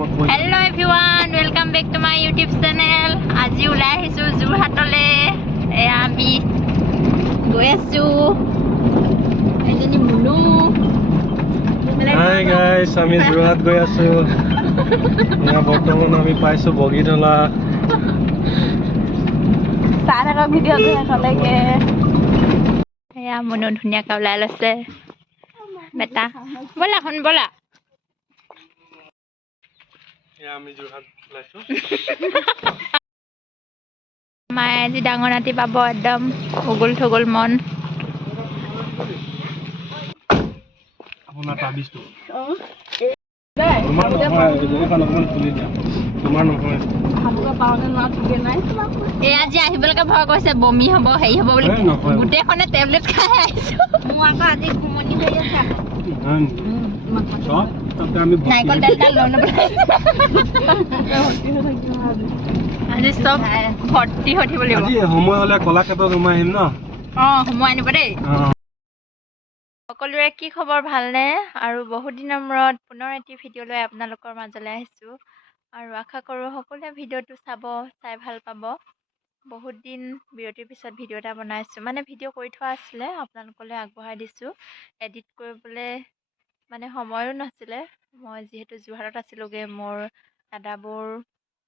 Hello everyone, welcome back to my YouTube channel. আজি ওলাই আহিছো যোৰহাটলে আমি গৈ আছো এজনী মুনু Hi guys, আমি যোৰহাট গৈ আছো না বৰ্তমান আমি পাইছো বগীতলা সাৰা ভিডিও দেখালেগে এয়া মুনু ধুনীয়াকৈ ওলাই লৈছে বেটা বলা হন বলা আমি যোৰহাট ওলাইছো মায়ে আজি ডাঙৰ নাতি পাব একদম উগুল থগুল মন আপোনাৰ তাবিজটো তোমাৰ নহয় এইখন অকমান খুলি দিয়া তোমাৰ নহয় খাবকে পাওনে না ঠিকে নাই এই আজি আহিবলকে ভয় কৈছে বমি হ'ব হেই হ'ব বুলি গুটেখনে টেবলেট খাই আহিছো মই আকৌ আজি ঘুমনি হৈ আছে সব তাতে আমি নাইকল তেল লৈ নব আজি সব ভৰ্তি হৈ থাকিব লাগিব আজি সময় হলে কলাক্ষেত্ৰত সোমাই আহিম ন সময় আনিব দেই সকলোৰে কি খবৰ ভালনে আৰু বহুত দিনৰ মূৰত পুনৰ এটি ভিডিঅ' লৈ আপোনালোকৰ মাজলৈ আহিছোঁ আৰু আশা কৰোঁ সকলোৱে ভিডিঅ'টো চাই ভাল পাব বহুত দিন বিৰতিৰ পিছত ভিডিঅ' এটা বনাইছোঁ মানে ভিডিঅ' কৰি থোৱা আছিলে আপোনালোকলৈ আগবঢ়াই দিছোঁ এডিট কৰিবলৈ মানে সময়ো নাছিলে মই যিহেতু যোৰহাটত আছিলোঁগৈ মোৰ দাদাবোৰ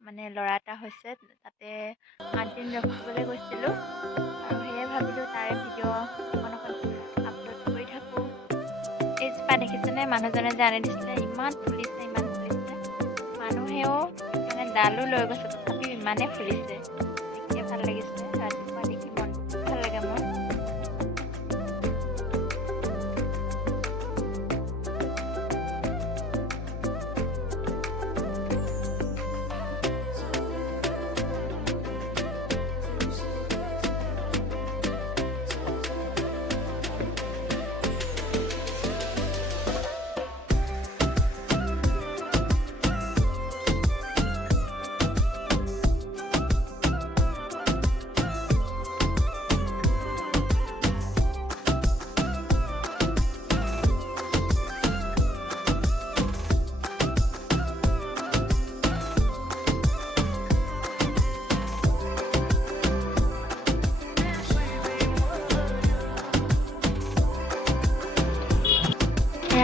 মানে ল'ৰা এটা হৈছে তাতে 8 দিন ৰখিবলৈ গৈছিলোঁ আৰু সেয়ে ভাবিলোঁ তাৰে ভিডিঅ' এখন আপলোড কৰি থাকোঁ এইজোপা দেখিছেনে মানুহজনে যে আনি দিছিলে ইমান ফুলিছে মানুহেও মানে ডালো লৈ গৈছে তথাপিও ইমানেই ফুলিছে দেখিয়ে ভাল লাগিছে ৰাতিপুৱা দেখি মন ভাল লাগে মোৰ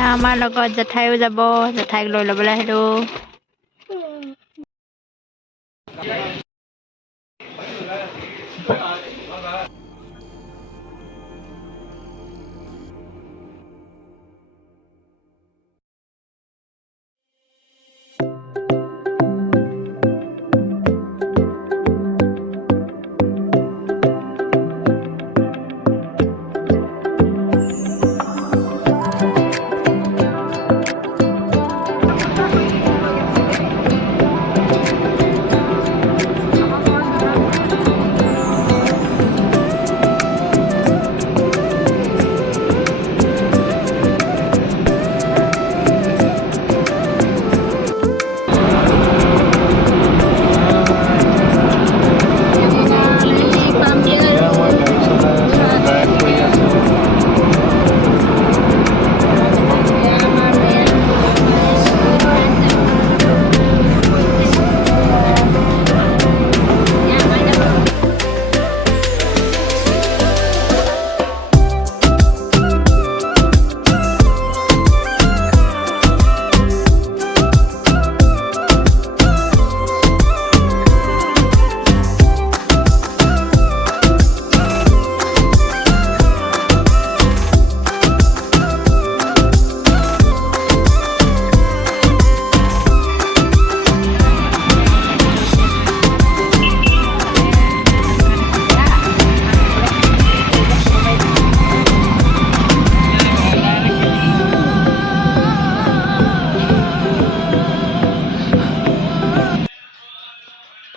আমাৰ লগত জেঠাইও যাব জেঠাইক লৈ ল'বলৈ আহিলোঁ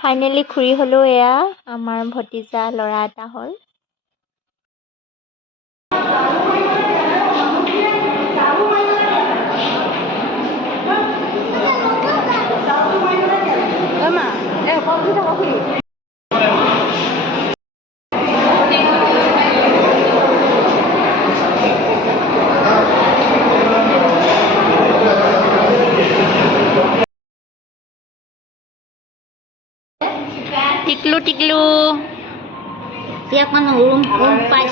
ফাইনেলি খুৰী হ'লেও এয়া আমাৰ ভতিজা ল'ৰা এটা হ'ল Tiklu Tiklu Siap kan urung pas.